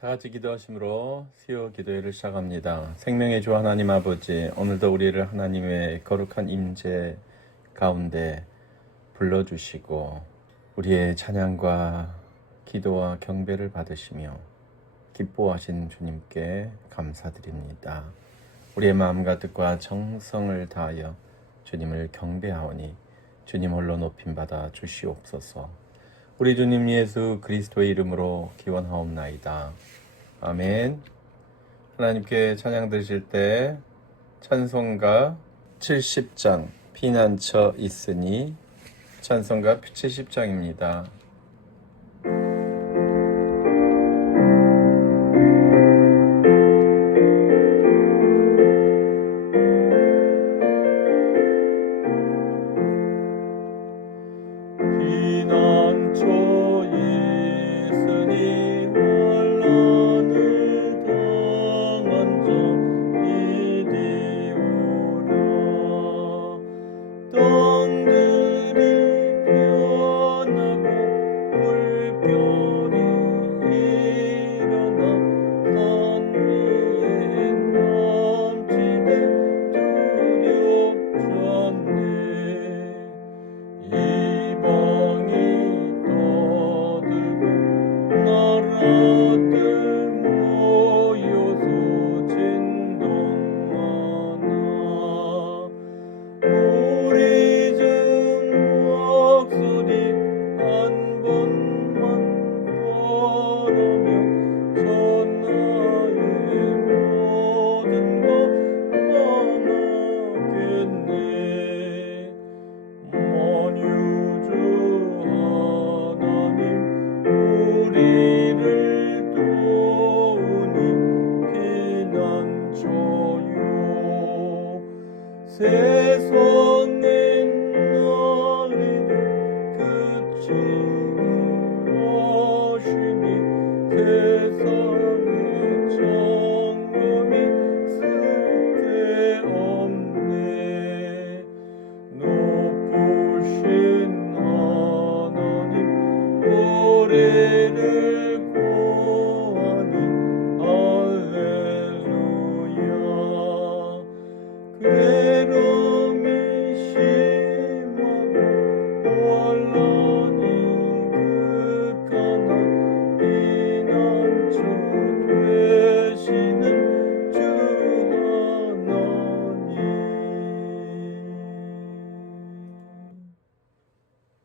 다 같이 기도하심으로 수요 기도회를 시작합니다. 생명의 주 하나님 아버지, 오늘도 우리를 하나님의 거룩한 임재 가운데 불러주시고 우리의 찬양과 기도와 경배를 받으시며 기뻐하신 주님께 감사드립니다. 우리의 마음과 뜻과 정성을 다하여 주님을 경배하오니 주님 홀로 높임받아 주시옵소서. 우리 주님 예수 그리스도의 이름으로 기원하옵나이다. 아멘. 하나님께 찬양 드실 때 찬송가 70장 피난처 있으니 찬송가 70장입니다.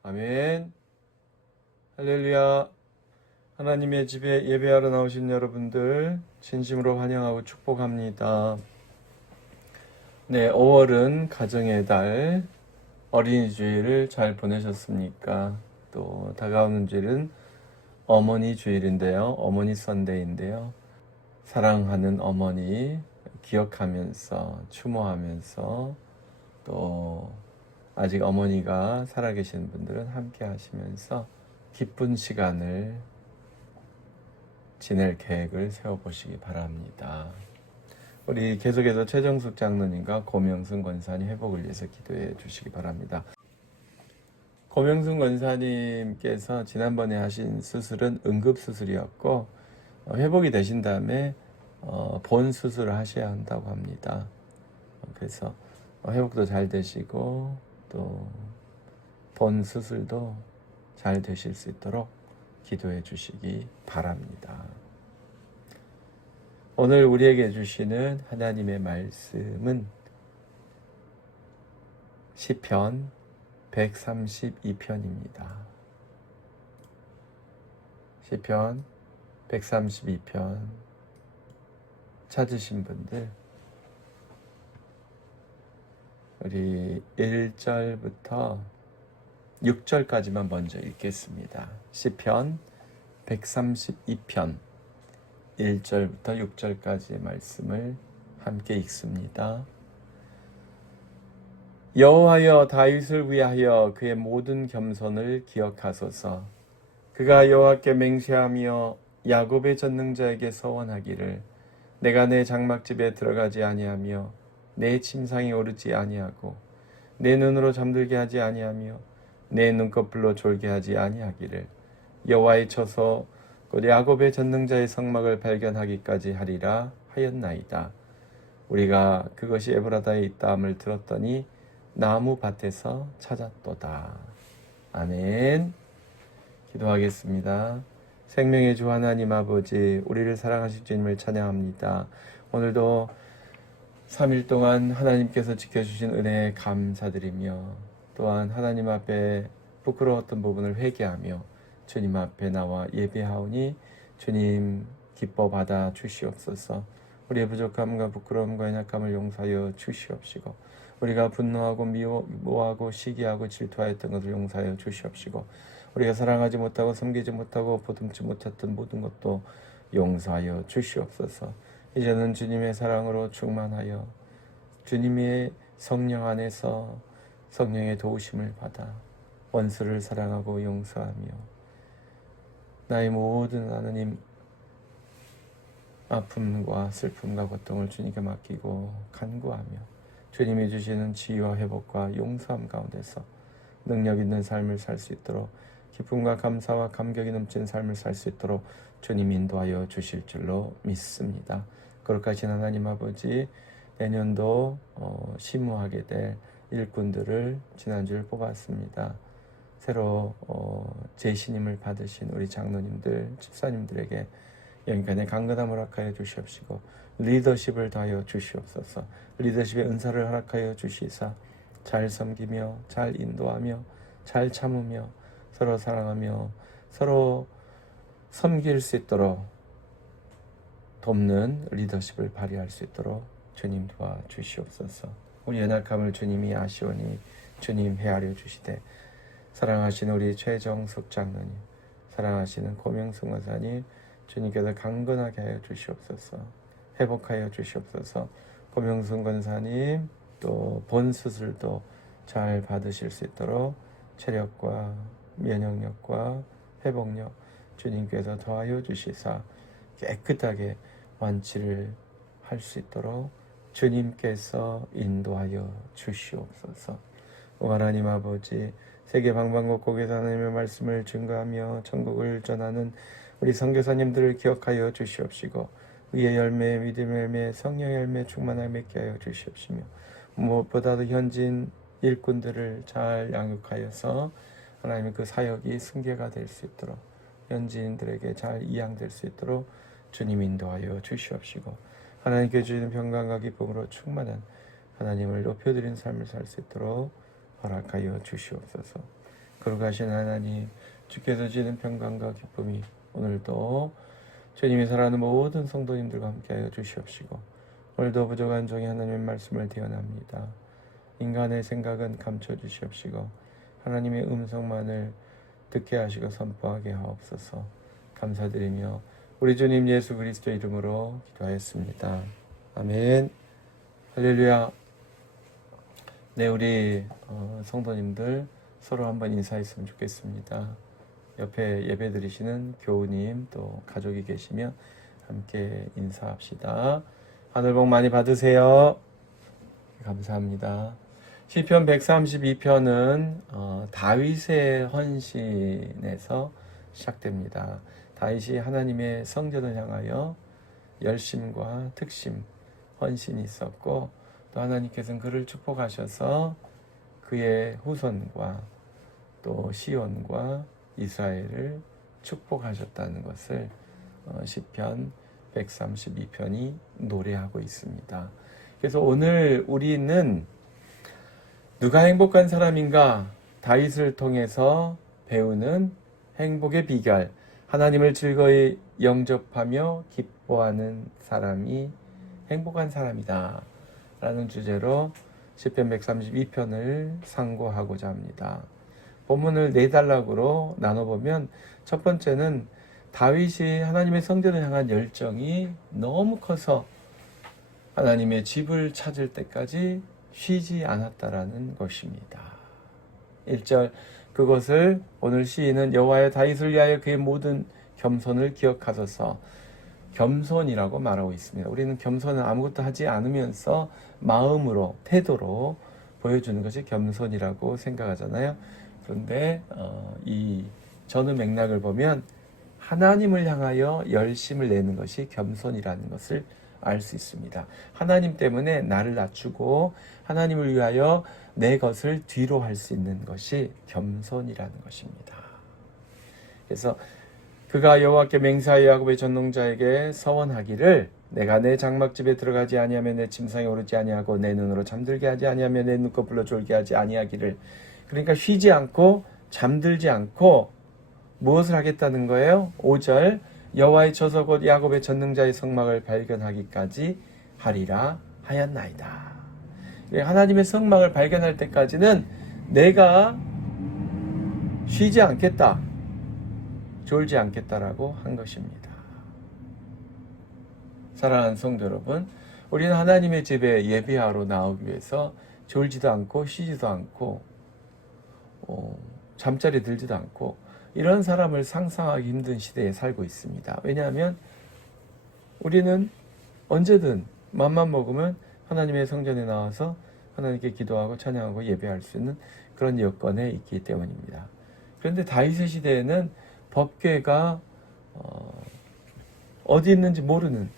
아멘. 할렐루야. 하나님의 집에 예배하러 나오신 여러분들 진심으로 환영하고 축복합니다. 네, 5월은 가정의 달, 어린이 주일을 잘 보내셨습니까? 또 다가오는 주일은 어머니 주일인데요. 어머니 선데이인데요. 사랑하는 어머니 기억하면서 추모하면서 또 아직 어머니가 살아계신 분들은 함께 하시면서 기쁜 시간을 지낼 계획을 세워보시기 바랍니다. 우리 계속해서 최정숙 장로님과 고명순 권사님 회복을 위해서 기도해 주시기 바랍니다. 고명순 권사님께서 지난번에 하신 수술은 응급수술이었고 회복이 되신 다음에 본 수술을 하셔야 한다고 합니다. 그래서 회복도 잘 되시고 또 본 수술도 잘 되실 수 있도록 기도해 주시기 바랍니다. 오늘 우리에게 주시는 하나님의 말씀은 시편 132편입니다. 시편 132편 찾으신 분들 우리 1절부터 6절까지만 먼저 읽겠습니다. 시편 132편 1절부터 6절까지의 말씀을 함께 읽습니다. 여호와여 다윗을 위하여 그의 모든 겸손을 기억하소서. 그가 여호와께 맹세하며 야곱의 전능자에게 서원하기를 내가 내 장막집에 들어가지 아니하며 내 침상에 오르지 아니하고 내 눈으로 잠들게 하지 아니하며 내 눈꺼풀로 졸게 하지 아니하기를 여호와의 처소 곧 야곱의 전능자의 성막을 발견하기까지 하리라 하였나이다. 우리가 그것이 에브라다에 있다함을 들었더니 나무 밭에서 찾았도다. 아멘. 기도하겠습니다. 생명의 주 하나님 아버지, 우리를 사랑하신 주님을 찬양합니다. 오늘도 3일 동안 하나님께서 지켜주신 은혜에 감사드리며, 또한 하나님 앞에 부끄러웠던 부분을 회개하며 주님 앞에 나와 예배하오니 주님 기뻐 받아 주시옵소서. 우리의 부족함과 부끄러움과 연약함을 용서하여 주시옵시고, 우리가 분노하고 미워하고 시기하고 질투하였던 것을 용서하여 주시옵시고, 우리가 사랑하지 못하고 섬기지 못하고 보듬지 못했던 모든 것도 용서하여 주시옵소서. 이제는 주님의 사랑으로 충만하여 주님의 성령 안에서 성령의 도우심을 받아 원수를 사랑하고 용서하며 나의 모든 하나님 아픔과 슬픔과 고통을 주님께 맡기고 간구하며 주님이 주시는 지혜와 회복과 용서함 가운데서 능력 있는 삶을 살 수 있도록, 기쁨과 감사와 감격이 넘치는 삶을 살 수 있도록 주님 인도하여 주실 줄로 믿습니다. 거룩하신 하나님 아버지, 내년도 심무하게 될 일꾼들을 지난주에 뽑았습니다. 새로 재신임을 받으신 우리 장로님들, 집사님들에게 영간의 강건함을 허락하여 주시옵시고, 리더십을 다하여 주시옵소서. 리더십의 은사를 허락하여 주시사 잘 섬기며 잘 인도하며 잘 참으며 서로 사랑하며 서로 섬길 수 있도록 돕는 리더십을 발휘할 수 있도록 주님 도와주시옵소서. 우리 연약함을 주님이 아시오니 주님 헤아려 주시되, 사랑하시는 우리 최정숙 장로님, 사랑하시는 고명승 원사님, 주님께서 강건하게 하여 주시옵소서. 회복하여 주시옵소서. 고명승 권사님 또 본수술도 잘 받으실 수 있도록 체력과 면역력과 회복력 주님께서 더하여 주시사 깨끗하게 완치를 할 수 있도록 주님께서 인도하여 주시옵소서. 오 하나님 아버지, 세계 방방곡곡에서 하나님의 말씀을 증거하며 천국을 전하는 우리 선교사님들을 기억하여 주시옵시고, 의의 열매, 믿음의 열매, 성령의 열매 충만하게 맺게 하여 주시옵시며, 무엇보다도 현지인 일꾼들을 잘 양육하여서 하나님의 그 사역이 승계가 될 수 있도록, 현지인들에게 잘 이양될 수 있도록 주님 인도하여 주시옵시고, 하나님께 주시는 평강과 기쁨으로 충만한 하나님을 높여드리는 삶을 살 수 있도록 허락하여 주시옵소서. 거룩하신 하나님, 주께서 주시는 평강과 기쁨이 오늘도 주님이 사랑하는 모든 성도님들과 함께하여 주시옵시고, 오늘도 부족한 종이 하나님의 말씀을 대언합니다. 인간의 생각은 감춰 주시옵시고 하나님의 음성만을 듣게 하시고 선포하게 하옵소서. 감사드리며 우리 주님 예수 그리스도의 이름으로 기도하였습니다. 아멘. 할렐루야. 네, 우리 성도님들 서로 한번 인사했으면 좋겠습니다. 옆에 예배 드리시는 교우님 또 가족이 계시면 함께 인사합시다. 하늘 복 많이 받으세요. 감사합니다. 시편 132편은 다윗의 헌신에서 시작됩니다. 다윗이 하나님의 성전을 향하여 열심과 특심, 헌신이 있었고, 또 하나님께서는 그를 축복하셔서 그의 후손과 또 시온과 이스라엘을 축복하셨다는 것을 시편 132편이 노래하고 있습니다. 그래서 오늘 우리는 누가 행복한 사람인가? 다윗을 통해서 배우는 행복의 비결, 하나님을 즐거이 영접하며 기뻐하는 사람이 행복한 사람이다 라는 주제로 시편 132편을 상고하고자 합니다. 본문을 4단락으로 나눠보면, 첫 번째는 다윗이 하나님의 성전을 향한 열정이 너무 커서 하나님의 집을 찾을 때까지 쉬지 않았다라는 것입니다. 1절, 그것을 오늘 시인은 여호와의 다윗을 위하여 그의 모든 겸손을 기억하소서. 겸손이라고 말하고 있습니다. 우리는 겸손은 아무것도 하지 않으면서 마음으로, 태도로 보여주는 것이 겸손이라고 생각하잖아요. 그런데 이 전후 맥락을 보면 하나님을 향하여 열심을 내는 것이 겸손이라는 것을 알 수 있습니다. 하나님 때문에 나를 낮추고 하나님을 위하여 내 것을 뒤로 할 수 있는 것이 겸손이라는 것입니다. 그래서 그가 여호와께 맹세하여 야곱의 전농자에게 서원하기를 내가 내 장막집에 들어가지 아니하며 내 침상에 오르지 아니하고 내 눈으로 잠들게 하지 아니하며 내 눈꺼풀로 졸게 하지 아니하기를. 그러니까 쉬지 않고 잠들지 않고 무엇을 하겠다는 거예요? 5절 여호와의 처소 곧 야곱의 전능자의 성막을 발견하기까지 하리라 하였나이다. 하나님의 성막을 발견할 때까지는 내가 쉬지 않겠다, 졸지 않겠다라고 한 것입니다. 사랑하는 성도 여러분, 우리는 하나님의 집에 예배하러 나오기 위해서 졸지도 않고 쉬지도 않고 잠자리 들지도 않고 이런 사람을 상상하기 힘든 시대에 살고 있습니다. 왜냐하면 우리는 언제든 맘만 먹으면 하나님의 성전에 나와서 하나님께 기도하고 찬양하고 예배할 수 있는 그런 여건에 있기 때문입니다. 그런데 다윗의 시대에는 법궤가 어디 있는지 모르는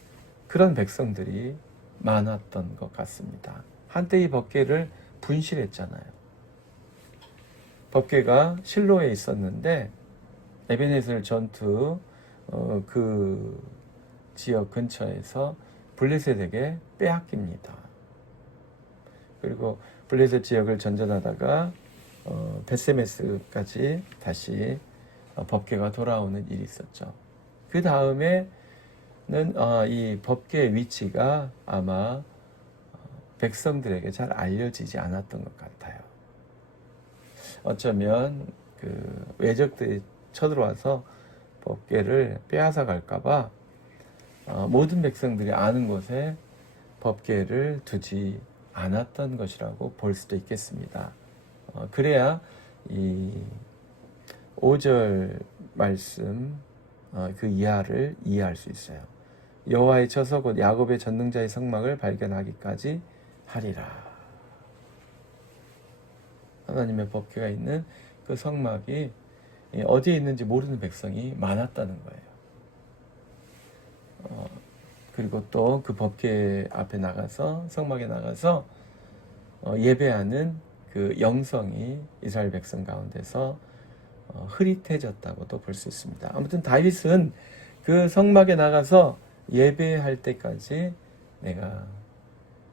그런 백성들이 많았던 것 같습니다. 한때 이 법궤를 분실했잖아요. 법궤가 실로에 있었는데 에베네셀 전투 그 지역 근처에서 블레셋에게 빼앗깁니다. 그리고 블레셋 지역을 전전하다가 베세메스까지 다시 법궤가 돌아오는 일이 있었죠. 그 다음에는 이 법궤의 위치가 아마 백성들에게 잘 알려지지 않았던 것 같아요. 어쩌면 그 외적들이 쳐들어와서 법궤를 빼앗아 갈까봐 모든 백성들이 아는 곳에 법궤를 두지 않았던 것이라고 볼 수도 있겠습니다. 그래야 이 5절 말씀 그 이하를 이해할 수 있어요. 여호와의 처소 곧 야곱의 전능자의 성막을 발견하기까지 하리라. 하나님의 법궤가 있는 그 성막이 어디에 있는지 모르는 백성이 많았다는 거예요. 그리고 또 그 법궤 앞에 나가서 성막에 나가서 예배하는 그 영성이 이스라엘 백성 가운데서 흐릿해졌다고도 볼 수 있습니다. 아무튼 다윗은 그 성막에 나가서 예배할 때까지 내가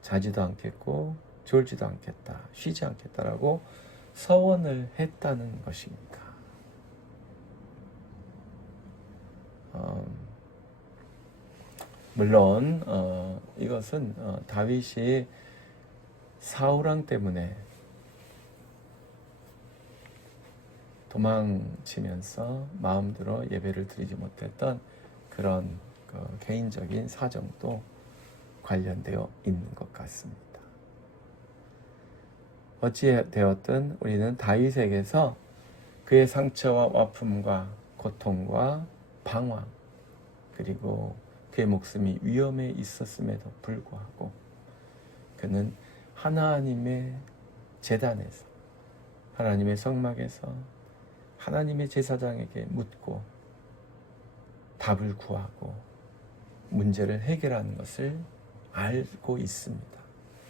자지도 않겠고 졸지도 않겠다, 쉬지 않겠다라고 서원을 했다는 것입니다. 물론 이것은 다윗이 사울왕 때문에 도망치면서 마음대로 예배를 드리지 못했던 그런 개인적인 사정도 관련되어 있는 것 같습니다. 어찌되었든 우리는 다윗에게서 그의 상처와 아픔과 고통과 방황 그리고 그의 목숨이 위험에 있었음에도 불구하고 그는 하나님의 제단에서 하나님의 성막에서 하나님의 제사장에게 묻고 답을 구하고 문제를 해결하는 것을 알고 있습니다.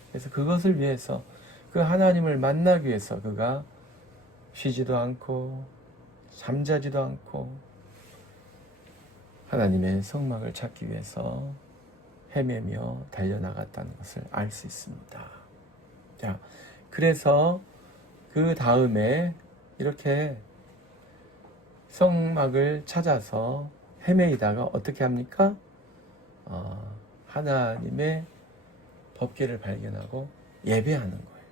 그래서 그것을 위해서 그 하나님을 만나기 위해서 그가 쉬지도 않고 잠자지도 않고 하나님의 성막을 찾기 위해서 헤매며 달려나갔다는 것을 알 수 있습니다. 자, 그래서 그 다음에 이렇게 성막을 찾아서 헤매이다가 어떻게 합니까? 하나님의 법궤를 발견하고 예배하는 거예요.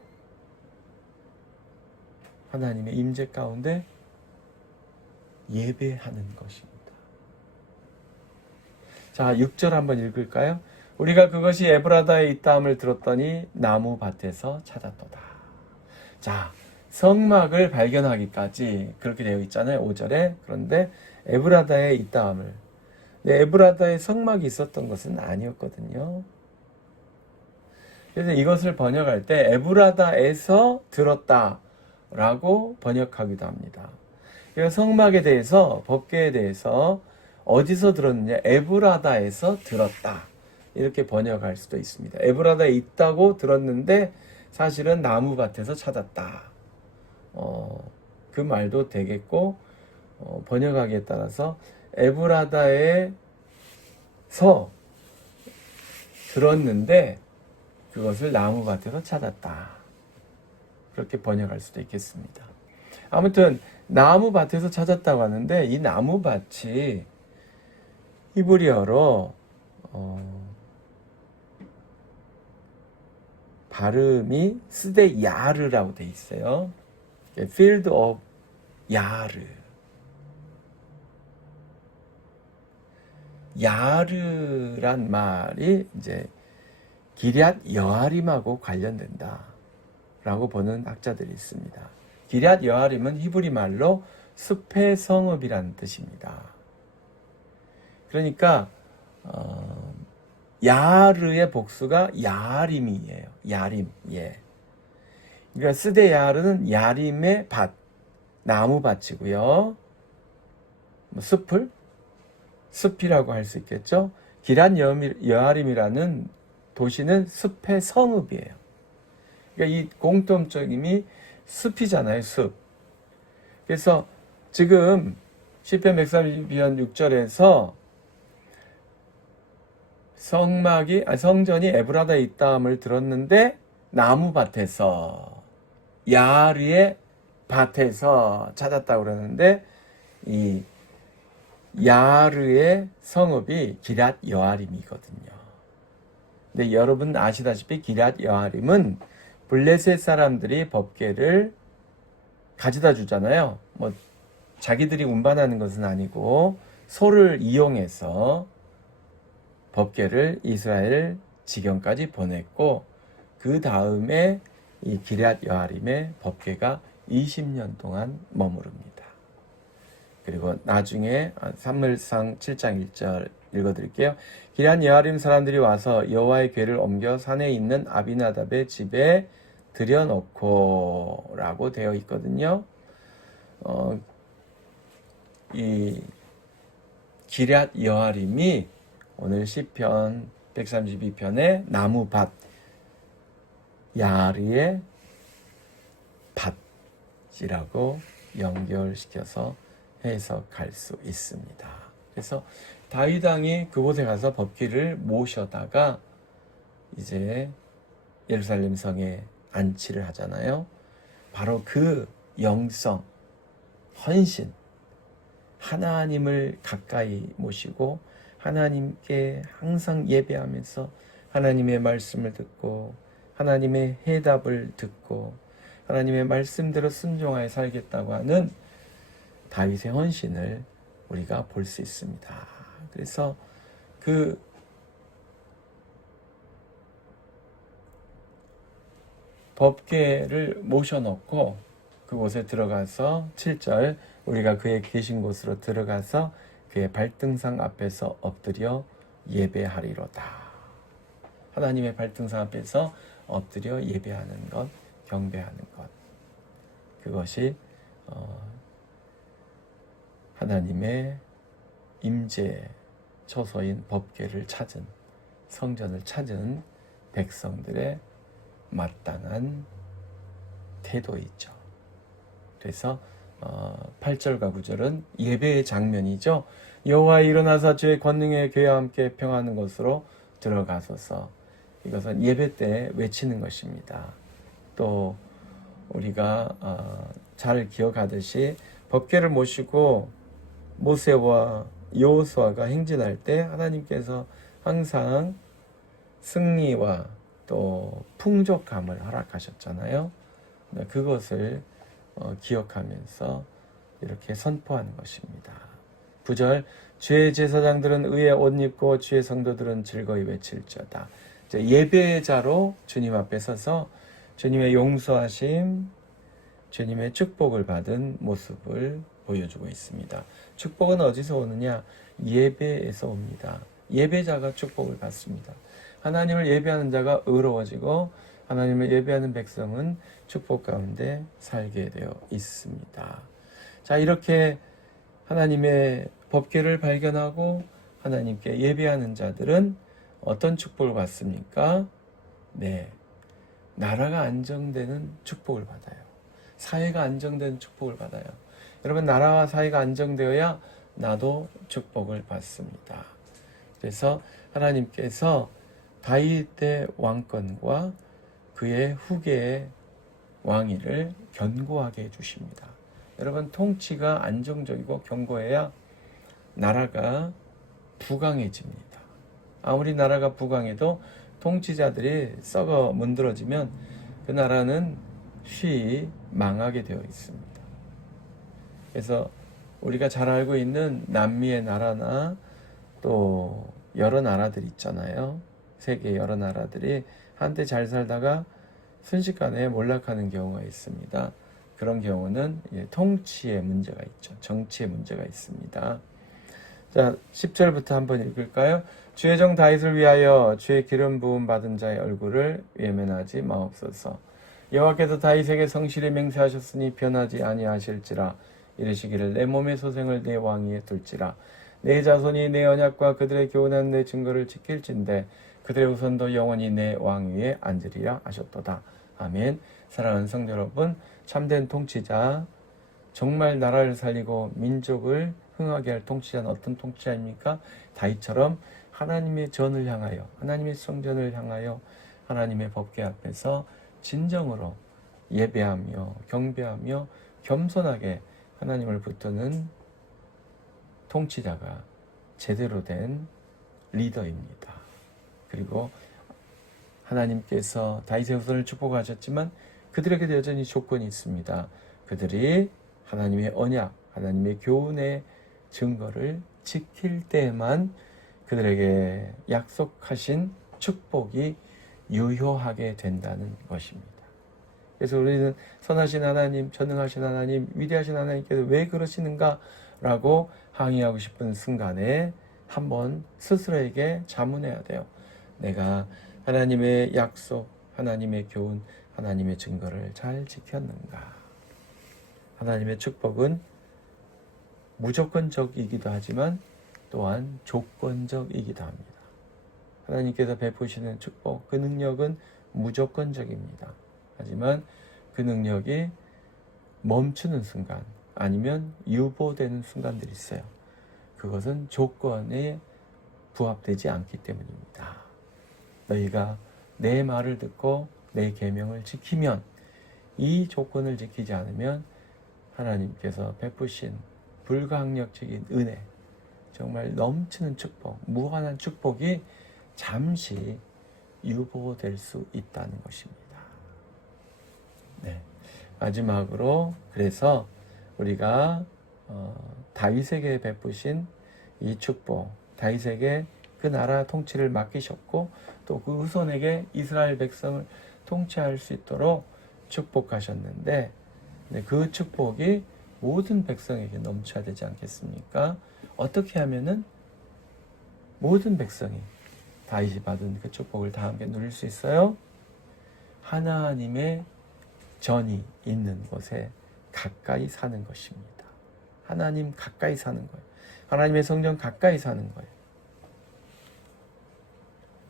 하나님의 임재 가운데 예배하는 것입니다. 자, 6절 한번 읽을까요? 우리가 그것이 에브라다에 있다함을 들었더니 나무 밭에서 찾았도다. 자, 성막을 발견하기까지 그렇게 되어 있잖아요. 5절에. 그런데 에브라다에 있다함을. 에브라다에 성막이 있었던 것은 아니었거든요. 그래서 이것을 번역할 때 에브라다에서 들었다라고 번역하기도 합니다. 성막에 대해서 법궤에 대해서 어디서 들었느냐? 에브라다에서 들었다. 이렇게 번역할 수도 있습니다. 에브라다에 있다고 들었는데 사실은 나무밭에서 찾았다. 그 말도 되겠고, 번역하기에 따라서 에브라다에서 들었는데 그것을 나무밭에서 찾았다. 그렇게 번역할 수도 있겠습니다. 아무튼 나무밭에서 찾았다고 하는데 이 나무밭이 히브리어로 발음이 스데 야르라고 돼 있어요. Field of 야르. 야르란 말이 이제 기럇 여아림하고 관련된다라고 보는 학자들이 있습니다. 기럇 여아림은 히브리 말로 숲의 성읍이라는 뜻입니다. 그러니까 야르의 복수가 야림이에요. 야림. 예. 그러니까 스데 야르는 야림의 밭, 나무밭이고요. 숲이라고 할 수 있겠죠. 기럇 여아림이라는 도시는 숲의 성읍이에요. 그러니까 이 공통점이 숲이잖아요. 숲. 그래서 지금 시편 132편 6절에서 성전이 에브라다에 있다함을 들었는데 나무밭에서 야르의 밭에서 찾았다고 그러는데 이 야르의 성읍이 기럇 여아림이거든요. 근데 여러분 아시다시피 기럇 여아림은 블레셋 사람들이 법궤를 가져다 주잖아요. 뭐 자기들이 운반하는 것은 아니고 소를 이용해서 법궤를 이스라엘 지경까지 보냈고 그 다음에 이 기럇 여아림의 법궤가 20년 동안 머무릅니다. 그리고 나중에 사무엘상 7장 1절 읽어드릴게요. 기럇 여아림 사람들이 와서 여호와의 궤를 옮겨 산에 있는 아비나답의 집에 들여놓고 라고 되어 있거든요. 이 기럇 여아림이 오늘 시편 132편의 나무밭, 야르의 밭이라고 연결시켜서 해석할 수 있습니다. 그래서 다윗 왕이 그곳에 가서 법궤를 모셔다가 이제 예루살렘 성에 안치를 하잖아요. 바로 그 영성, 헌신, 하나님을 가까이 모시고 하나님께 항상 예배하면서 하나님의 말씀을 듣고 하나님의 해답을 듣고 하나님의 말씀대로 순종하여 살겠다고 하는 다윗의 헌신을 우리가 볼 수 있습니다. 그래서 그 법궤를 모셔놓고 그곳에 들어가서 7절 우리가 그의 계신 곳으로 들어가서 그의 발등상 앞에서 엎드려 예배하리로다. 하나님의 발등상 앞에서 엎드려 예배하는 것, 경배하는 것. 그것이 하나님의 임재 처소인 법궤를 찾은, 성전을 찾은 백성들의 마땅한 태도이죠. 그래서 8절과 9절은 예배의 장면이죠. 여호와 일어나사 주의 권능의 궤와 함께 평하는 곳으로 들어가소서. 이것은 예배 때 외치는 것입니다. 또 우리가 잘 기억하듯이 법궤를 모시고 모세와 여호수아가 행진할 때 하나님께서 항상 승리와 또 풍족함을 허락하셨잖아요. 그것을 기억하면서 이렇게 선포하는 것입니다. 9절 주의 제사장들은 의의 옷 입고 주의 성도들은 즐거이 외칠지어다. 예배자로 주님 앞에 서서 주님의 용서하심, 주님의 축복을 받은 모습을 보여주고 있습니다. 축복은 어디서 오느냐? 예배에서 옵니다. 예배자가 축복을 받습니다. 하나님을 예배하는 자가 의로워지고 하나님을 예배하는 백성은 축복 가운데 살게 되어 있습니다. 자, 이렇게 하나님의 법궤를 발견하고 하나님께 예배하는 자들은 어떤 축복을 받습니까? 네, 나라가 안정되는 축복을 받아요. 사회가 안정되는 축복을 받아요. 여러분, 나라와 사회가 안정되어야 나도 축복을 받습니다. 그래서 하나님께서 다윗의 왕권과 그의 후계의 왕위를 견고하게 해주십니다. 여러분, 통치가 안정적이고 견고해야 나라가 부강해집니다. 아무리 나라가 부강해도 통치자들이 썩어 문드러지면 그 나라는 쉬이 망하게 되어 있습니다. 그래서 우리가 잘 알고 있는 남미의 나라나 또 여러 나라들 있잖아요. 세계 여러 나라들이 한때 잘 살다가 순식간에 몰락하는 경우가 있습니다. 그런 경우는 통치의 문제가 있죠. 정치의 문제가 있습니다. 자, 10절부터 한번 읽을까요? 주의 종 다윗을 위하여 주의 기름 부음 받은 자의 얼굴을 외면하지 마옵소서. 여호와께서 다윗에게 성실히 맹세하셨으니 변하지 아니하실지라. 이르시기를 내 몸의 소생을 내 왕위에 둘지라. 내 자손이 내 언약과 그들의 교훈한 내 증거를 지킬진대 그들의 후손도 영원히 내 왕위에 앉으리라 하셨도다. 아멘. 사랑하는 성도 여러분, 참된 통치자, 정말 나라를 살리고 민족을 흥하게 할 통치자는 어떤 통치자입니까? 다윗처럼 하나님의 전을 향하여, 하나님의 성전을 향하여 하나님의 법궤 앞에서 진정으로 예배하며 경배하며 겸손하게 하나님을 붙드는 통치자가 제대로 된 리더입니다. 그리고 하나님께서 다윗의 후손을 축복하셨지만 그들에게도 여전히 조건이 있습니다. 그들이 하나님의 언약, 하나님의 교훈의 증거를 지킬 때에만 그들에게 약속하신 축복이 유효하게 된다는 것입니다. 그래서 우리는 선하신 하나님, 전능하신 하나님, 위대하신 하나님께서 왜 그러시는가라고 항의하고 싶은 순간에 한번 스스로에게 자문해야 돼요. 내가 하나님의 약속, 하나님의 교훈, 하나님의 증거를 잘 지켰는가? 하나님의 축복은 무조건적이기도 하지만 또한 조건적이기도 합니다. 하나님께서 베푸시는 축복, 그 능력은 무조건적입니다. 하지만 그 능력이 멈추는 순간 아니면 유보되는 순간들이 있어요. 그것은 조건에 부합되지 않기 때문입니다. 너희가 내 말을 듣고 내 계명을 지키면, 이 조건을 지키지 않으면 하나님께서 베푸신 불가항력적인 은혜, 정말 넘치는 축복, 무한한 축복이 잠시 유보될 수 있다는 것입니다. 네. 마지막으로 그래서 우리가 다윗에게 베푸신 이 축복, 다윗에게 그 나라 통치를 맡기셨고 또 그 후손에게 이스라엘 백성을 통치할 수 있도록 축복하셨는데, 그 축복이 모든 백성에게 넘쳐야 되지 않겠습니까? 어떻게 하면은 모든 백성이 다윗이 받은 그 축복을 다 함께 누릴 수 있어요? 하나님의 전이 있는 곳에 가까이 사는 것입니다. 하나님 가까이 사는 거예요. 하나님의 성전 가까이 사는 거예요.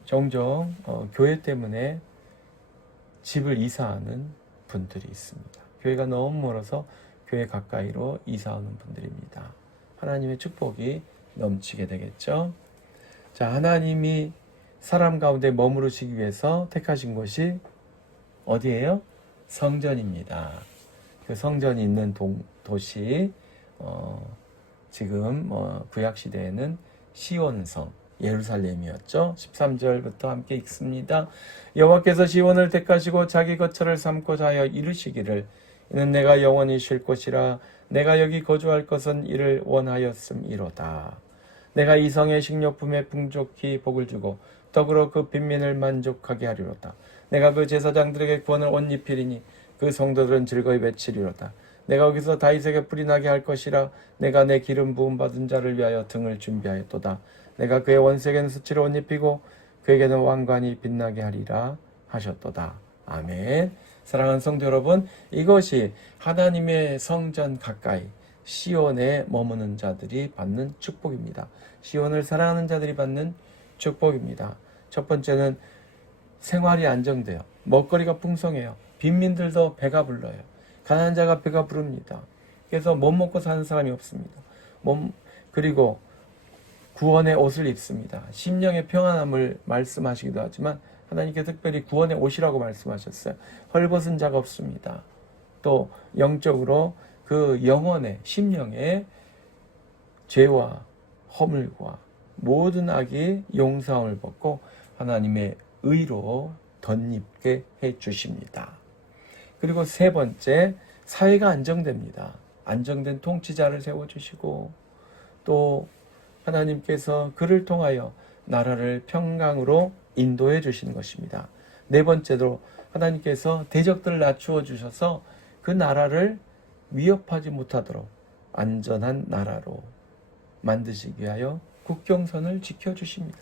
종종 교회 때문에 집을 이사하는 분들이 있습니다. 교회가 너무 멀어서 교회 가까이로 이사하는 분들입니다. 하나님의 축복이 넘치게 되겠죠. 자, 하나님이 사람 가운데 머무르시기 위해서 택하신 곳이 어디예요? 성전입니다. 그 성전이 있는 도시, 지금 구약 시대에는 시온성 예루살렘이었죠. 13절부터 함께 읽습니다. 여호와께서 시온을 택하시고 자기 거처를 삼고자 하여 이르시기를 이는 내가 영원히 쉴 곳이라 내가 여기 거주할 것은 이를 원하였음이로다. 내가 이 성의 식료품에 풍족히 복을 주고 덕으로 그 빈민을 만족하게 하리로다. 내가 그 제사장들에게 구원을 옷 입히리니 그 성도들은 즐거이 외치리로다. 내가 거기서 다윗에게 불이 나게 할 것이라. 내가 내 기름 부음 받은 자를 위하여 등을 준비하였도다. 내가 그의 원색에는 수치로 옷 입히고 그에게는 왕관이 빛나게 하리라 하셨도다. 아멘. 사랑하는 성도 여러분, 이것이 하나님의 성전 가까이, 시온에 머무는 자들이 받는 축복입니다. 시온을 사랑하는 자들이 받는 축복입니다. 첫 번째는 생활이 안정돼요. 먹거리가 풍성해요. 빈민들도 배가 불러요. 가난한 자가 배가 부릅니다. 그래서 못 먹고 사는 사람이 없습니다. 그리고 구원의 옷을 입습니다. 심령의 평안함을 말씀하시기도 하지만 하나님께 특별히 구원의 옷이라고 말씀하셨어요. 헐벗은 자가 없습니다. 또 영적으로 그 영혼의 심령의 죄와 허물과 모든 악이 용서함을 받고 하나님의 의로 덧입게 해 주십니다. 그리고 세 번째, 사회가 안정됩니다. 안정된 통치자를 세워주시고 또 하나님께서 그를 통하여 나라를 평강으로 인도해 주시는 것입니다. 네 번째로 하나님께서 대적들을 낮추어 주셔서 그 나라를 위협하지 못하도록 안전한 나라로 만드시기 위하여 국경선을 지켜주십니다.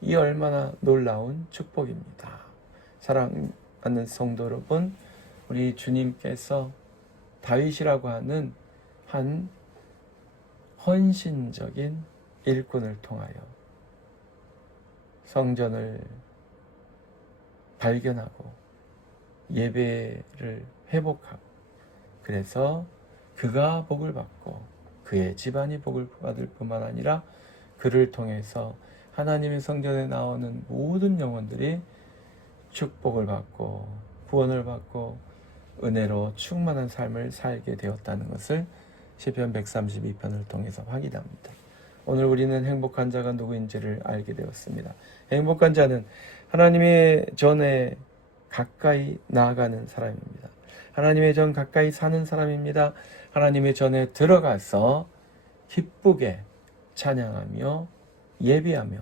이 얼마나 놀라운 축복입니다. 사랑하는 성도 여러분, 우리 주님께서 다윗이라고 하는 한 헌신적인 일꾼을 통하여 성전을 발견하고 예배를 회복하고 그래서 그가 복을 받고 그의 집안이 복을 받을 뿐만 아니라 그를 통해서 하나님의 성전에 나오는 모든 영혼들이 축복을 받고 구원을 받고 은혜로 충만한 삶을 살게 되었다는 것을 시편 132편을 통해서 확인합니다. 오늘 우리는 행복한 자가 누구인지를 알게 되었습니다. 행복한 자는 하나님의 전에 가까이 나아가는 사람입니다. 하나님의 전 가까이 사는 사람입니다. 하나님의 전에 들어가서 기쁘게 찬양하며 예배하며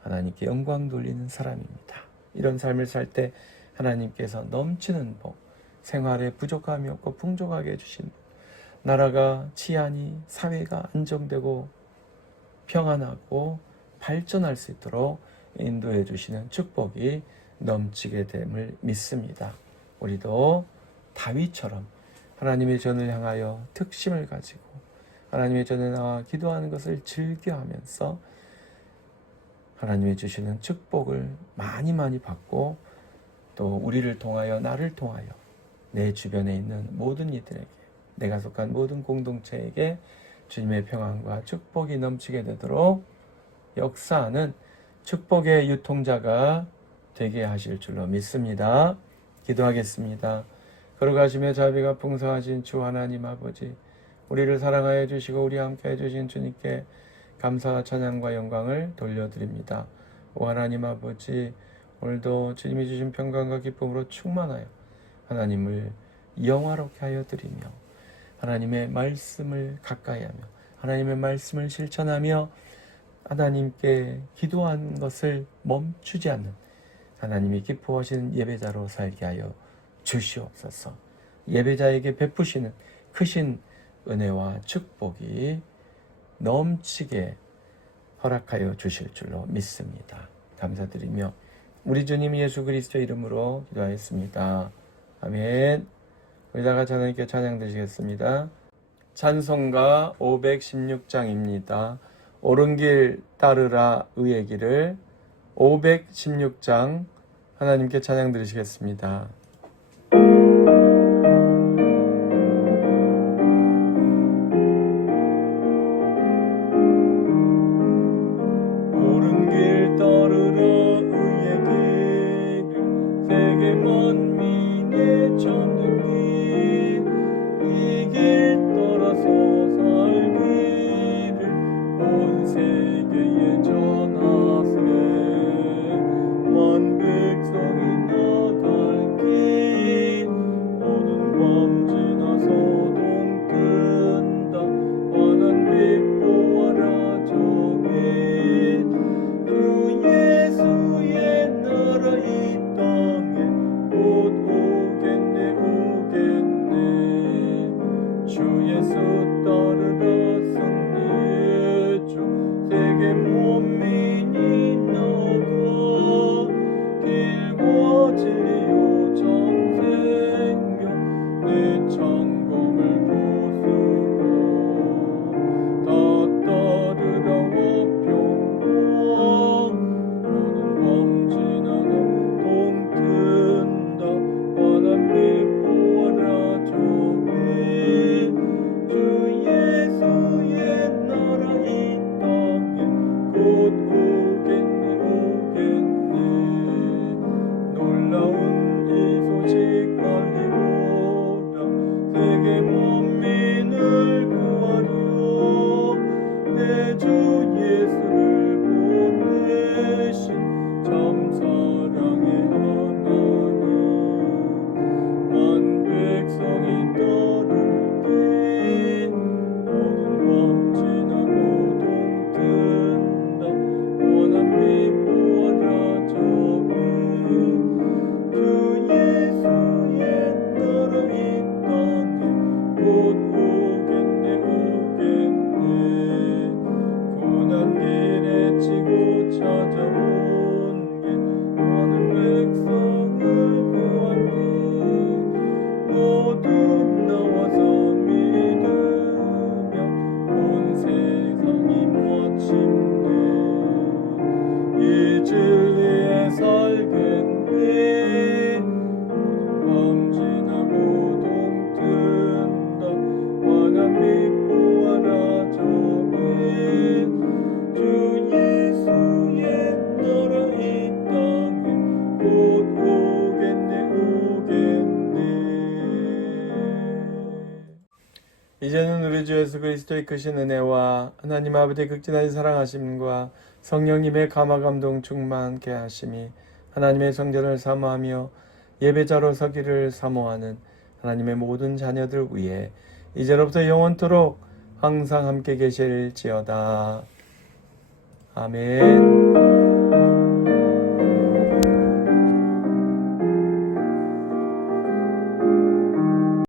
하나님께 영광 돌리는 사람입니다. 이런 삶을 살 때 하나님께서 넘치는 복, 생활에 부족함이 없고 풍족하게 해주신 복, 나라가 치안이 사회가 안정되고 평안하고 발전할 수 있도록 인도해 주시는 축복이 넘치게 됨을 믿습니다. 우리도 다윗처럼 하나님의 전을 향하여 특심을 가지고 하나님의 전에 나와 기도하는 것을 즐겨하면서 하나님이 주시는 축복을 많이 받고 또 우리를 통하여 나를 통하여 내 주변에 있는 모든 이들에게 내가 속한 모든 공동체에게 주님의 평안과 축복이 넘치게 되도록 역사하는 축복의 유통자가 되게 하실 줄로 믿습니다. 기도하겠습니다. 걸어가시며 자비가 풍성하신 주 하나님 아버지, 우리를 사랑하여 주시고 우리와 함께 해주신 주님께 감사와 찬양과 영광을 돌려드립니다. 오 하나님 아버지, 오늘도 주님이 주신 평강과 기쁨으로 충만하여 하나님을 영화롭게 하여 드리며 하나님의 말씀을 가까이 하며 하나님의 말씀을 실천하며 하나님께 기도한 것을 멈추지 않는 하나님이 기뻐하시는 예배자로 살게 하여 주시옵소서. 예배자에게 베푸시는 크신 은혜와 축복이 넘치게 허락하여 주실 줄로 믿습니다. 감사드리며 우리 주님 예수 그리스도 이름으로 기도하였습니다. 아멘. 우리 다 같이 하나님께 찬양 드리겠습니다. 찬송가 516장입니다. 옳은 길 따르라 의의 길을 516장 하나님께 찬양 드리시겠습니다. 옳은 길 따르라 의의 길을 세계 만민의 찾는 길 이 길 따라서 살기를 온 세계에 전하세 만 백성이 나갈 길 이 진리에 살겠네. 모든 밤 지나고 동뜬다. 환한 빛 보아라 저기 주 예수의 나라 이 땅에 곧 오겠네 오겠네. 이제는 우리 주 예수 그리스도의 크신 은혜와 하나님 아버지의 극진하신 사랑하심과 성령님의 감화 감동 충만케 하심이 하나님의 성전을 사모하며 예배자로 서기를 사모하는 하나님의 모든 자녀들 위해 이제로부터 영원토록 항상 함께 계실지어다. 아멘.